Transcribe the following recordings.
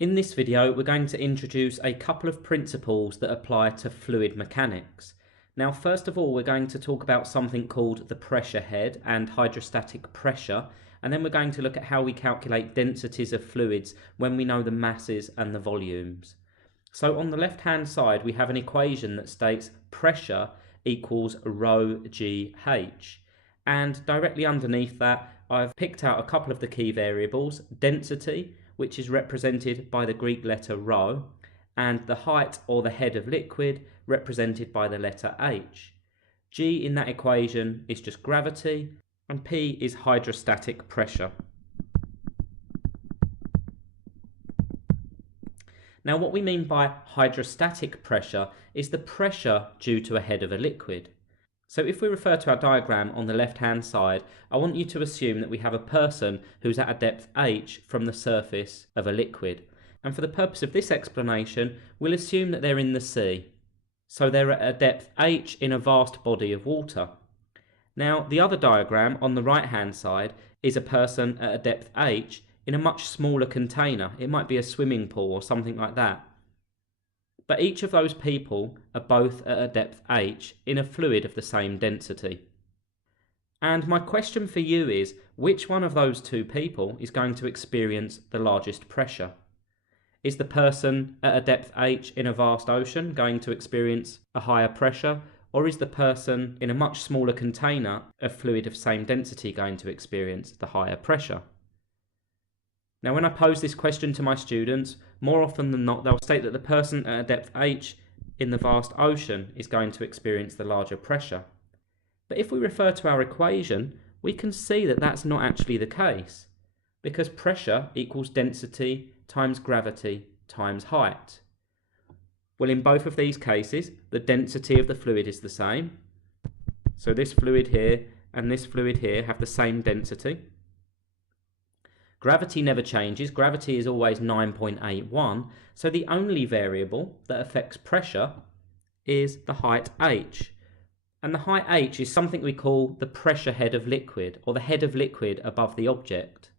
In this video, we're going to introduce a couple of principles that apply to fluid mechanics. Now, first of all, we're going to talk about something called the pressure head and hydrostatic pressure, and then we're going to look at how we calculate densities of fluids when we know the masses and the volumes. So on the left-hand side, we have an equation that states pressure equals rho GH, and directly underneath that, I've picked out a couple of the key variables: density, which is represented by the Greek letter rho, and the height or the head of liquid, represented by the letter h. G in that equation is just gravity, and P is hydrostatic pressure. Now, what we mean by hydrostatic pressure is the pressure due to a head of a liquid. So if we refer to our diagram on the left-hand side, I want you to assume that we have a person who's at a depth h from the surface of a liquid. And for the purpose of this explanation, we'll assume that they're in the sea. So they're at a depth h in a vast body of water. Now, the other diagram on the right-hand side is a person at a depth h in a much smaller container. It might be a swimming pool or something like that. But each of those people are both at a depth h in a fluid of the same density. And my question for you is, which one of those two people is going to experience the largest pressure? Is the person at a depth h in a vast ocean going to experience a higher pressure, or is the person in a much smaller container of fluid of same density going to experience the higher pressure? Now, when I pose this question to my students, more often than not, they'll state that the person at a depth h in the vast ocean is going to experience the larger pressure. But if we refer to our equation, we can see that that's not actually the case, because pressure equals density times gravity times height. Well, in both of these cases, the density of the fluid is the same. So this fluid here and this fluid here have the same density. Gravity never changes. Gravity is always 9.81. So the only variable that affects pressure is the height h. And the height h is something we call the pressure head of liquid, or the head of liquid above the object.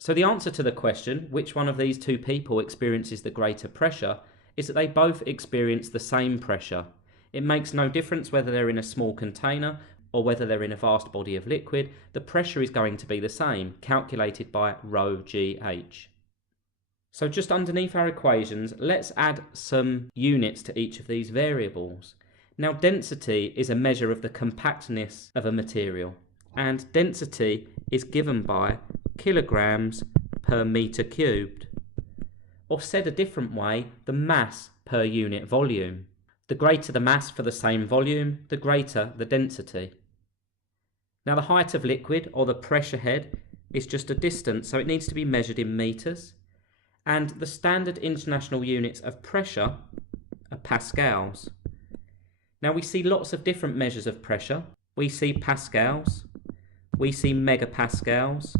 So the answer to the question, which one of these two people experiences the greater pressure, is that they both experience the same pressure. It makes no difference whether they're in a small container or whether they're in a vast body of liquid. The pressure is going to be the same, calculated by rho GH. So just underneath our equations, let's add some units to each of these variables. Now, density is a measure of the compactness of a material, and density is given by kilograms per meter cubed. Or said a different way, the mass per unit volume. The greater the mass for the same volume, the greater the density. Now, the height of liquid, or the pressure head, is just a distance, so it needs to be measured in meters. And the standard international units of pressure are pascals. Now, we see lots of different measures of pressure. We see pascals, we see megapascals,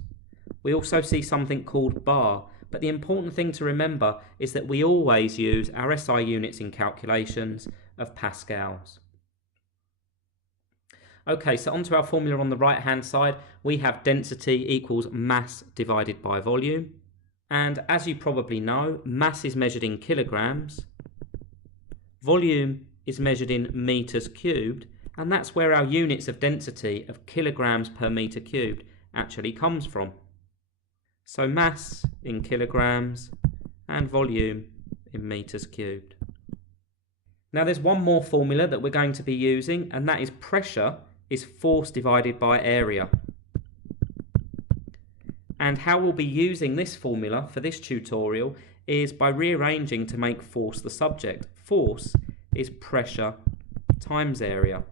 we also see something called bar. But the important thing to remember is that we always use our SI units in calculations of pascals. Okay, so onto our formula on the right-hand side, we have density equals mass divided by volume. And as you probably know, mass is measured in kilograms, volume is measured in meters cubed, and that's where our units of density of kilograms per meter cubed actually comes from. So mass in kilograms and volume in meters cubed. Now, there's one more formula that we're going to be using, and that is pressure is force divided by area. And how we'll be using this formula for this tutorial is by rearranging to make force the subject. Force is pressure times area.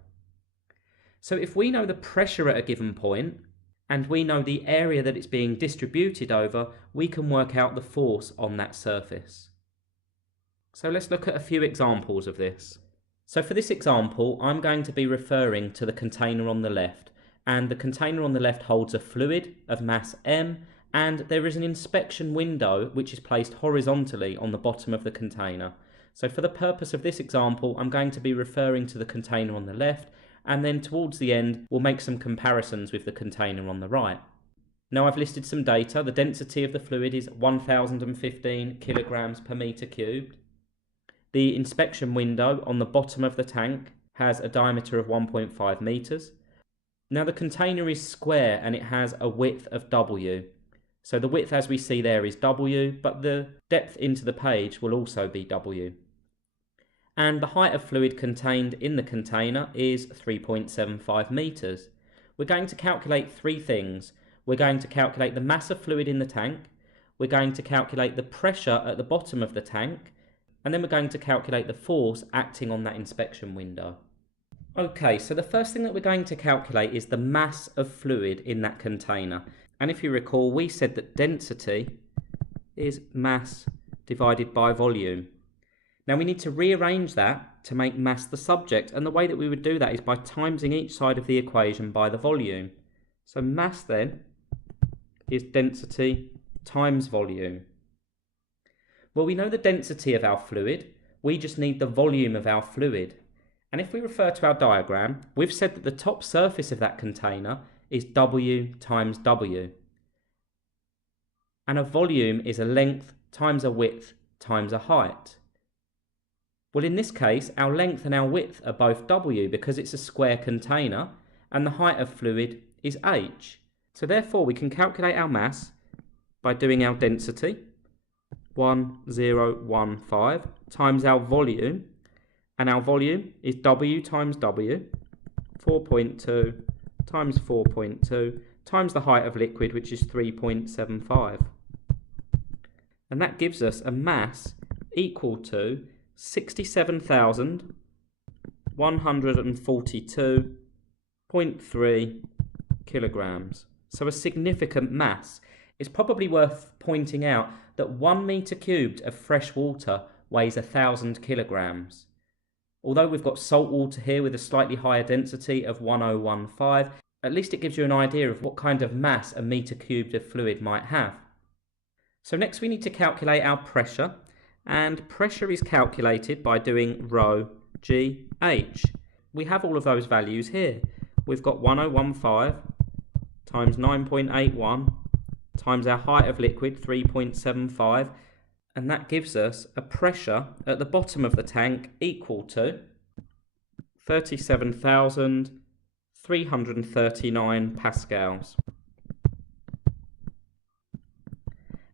So if we know the pressure at a given point, and we know the area that it's being distributed over, we can work out the force on that surface. So let's look at a few examples of this. So for this example, I'm going to be referring to the container on the left, and the container on the left holds a fluid of mass m, and there is an inspection window which is placed horizontally on the bottom of the container. So for the purpose of this example, I'm going to be referring to the container on the left, and then towards the end, we'll make some comparisons with the container on the right. Now I've listed some data. The density of the fluid is 1015 kilograms per meter cubed. The inspection window on the bottom of the tank has a diameter of 1.5 meters. Now the container is square and it has a width of W. So the width, as we see there, is W, but the depth into the page will also be W. And the height of fluid contained in the container is 3.75 meters. We're going to calculate three things. We're going to calculate the mass of fluid in the tank, we're going to calculate the pressure at the bottom of the tank, and then we're going to calculate the force acting on that inspection window. Okay, so the first thing that we're going to calculate is the mass of fluid in that container. And if you recall, we said that density is mass divided by volume. Now we need to rearrange that to make mass the subject, and the way that we would do that is by timesing each side of the equation by the volume. So mass then is density times volume. Well, we know the density of our fluid, we just need the volume of our fluid. And if we refer to our diagram, we've said that the top surface of that container is W times W. And a volume is a length times a width times a height. Well, in this case, our length and our width are both W because it's a square container, and the height of fluid is H. So therefore we can calculate our mass by doing our density, 1015, times our volume, and our volume is W times W, 4.2 times 4.2, times the height of liquid, which is 3.75. And that gives us a mass equal to 67,142.3 kilograms. So a significant mass. It's probably worth pointing out that 1 meter cubed of fresh water weighs 1,000 kilograms. Although we've got salt water here with a slightly higher density of 1015, at least it gives you an idea of what kind of mass a meter cubed of fluid might have. So next we need to calculate our pressure, and pressure is calculated by doing rho g h. We have all of those values here. We've got 1015 times 9.81 times our height of liquid, 3.75, and that gives us a pressure at the bottom of the tank equal to 37,339 pascals.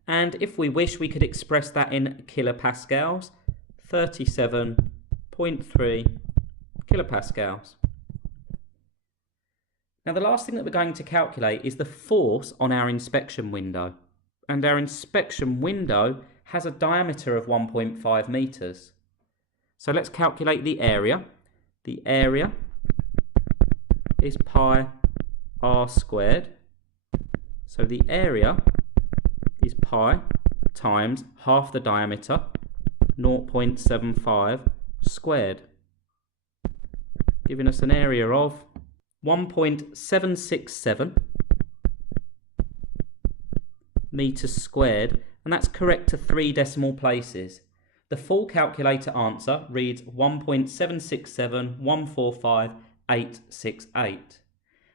And if we wish, we could express that in kilopascals, 37.3 kilopascals. Now the last thing that we're going to calculate is the force on our inspection window. And our inspection window has a diameter of 1.5 meters. So let's calculate the area. The area is pi r squared. So the area is pi times half the diameter, 0.75 squared, giving us an area of 1.767 meters squared, and that's correct to 3 decimal places. The full calculator answer reads 1.767145868.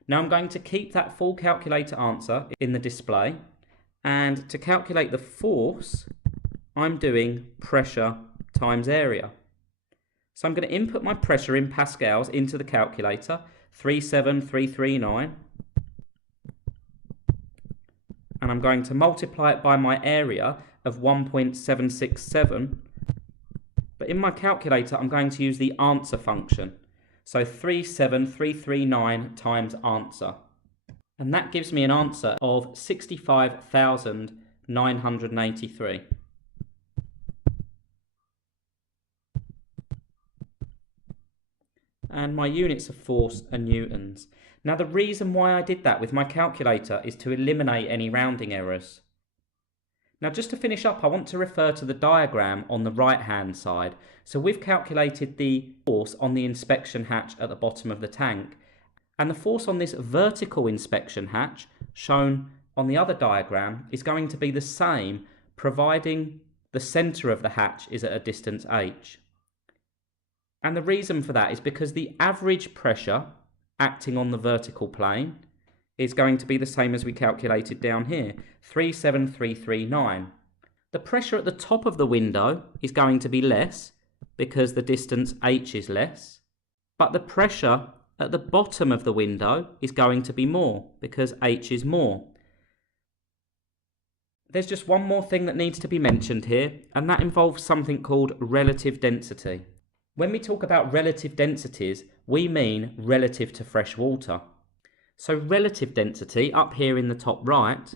Now I'm going to keep that full calculator answer in the display, and to calculate the force, I'm doing pressure times area. So I'm going to input my pressure in pascals into the calculator, 37339, and I'm going to multiply it by my area of 1.767, but in my calculator I'm going to use the answer function, so 37339 times answer, and that gives me an answer of 65,983. And my units of force are newtons. Now the reason why I did that with my calculator is to eliminate any rounding errors. Now just to finish up, I want to refer to the diagram on the right hand side. So we've calculated the force on the inspection hatch at the bottom of the tank, and the force on this vertical inspection hatch shown on the other diagram is going to be the same, providing the centre of the hatch is at a distance h. And the reason for that is because the average pressure acting on the vertical plane is going to be the same as we calculated down here, 37339. The pressure at the top of the window is going to be less because the distance h is less, but the pressure at the bottom of the window is going to be more because h is more. There's just one more thing that needs to be mentioned here, and that involves something called relative density. When we talk about relative densities, we mean relative to fresh water. So relative density, up here in the top right,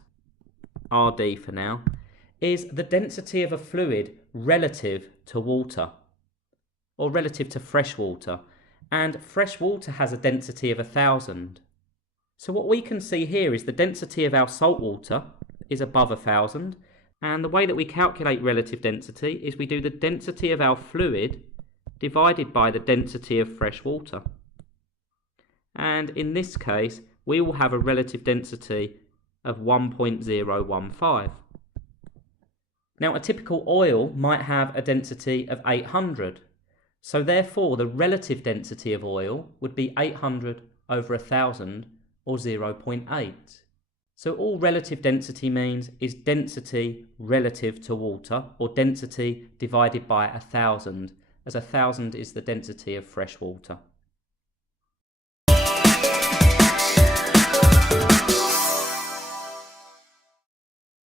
RD for now, is the density of a fluid relative to water, or relative to fresh water. And fresh water has a density of 1,000. So what we can see here is the density of our salt water is above 1,000, and the way that we calculate relative density is we do the density of our fluid divided by the density of fresh water. And in this case, we will have a relative density of 1.015. Now, a typical oil might have a density of 800. So therefore, the relative density of oil would be 800 over 1,000, or 0.8. So all relative density means is density relative to water, or density divided by 1,000, as 1,000 is the density of fresh water.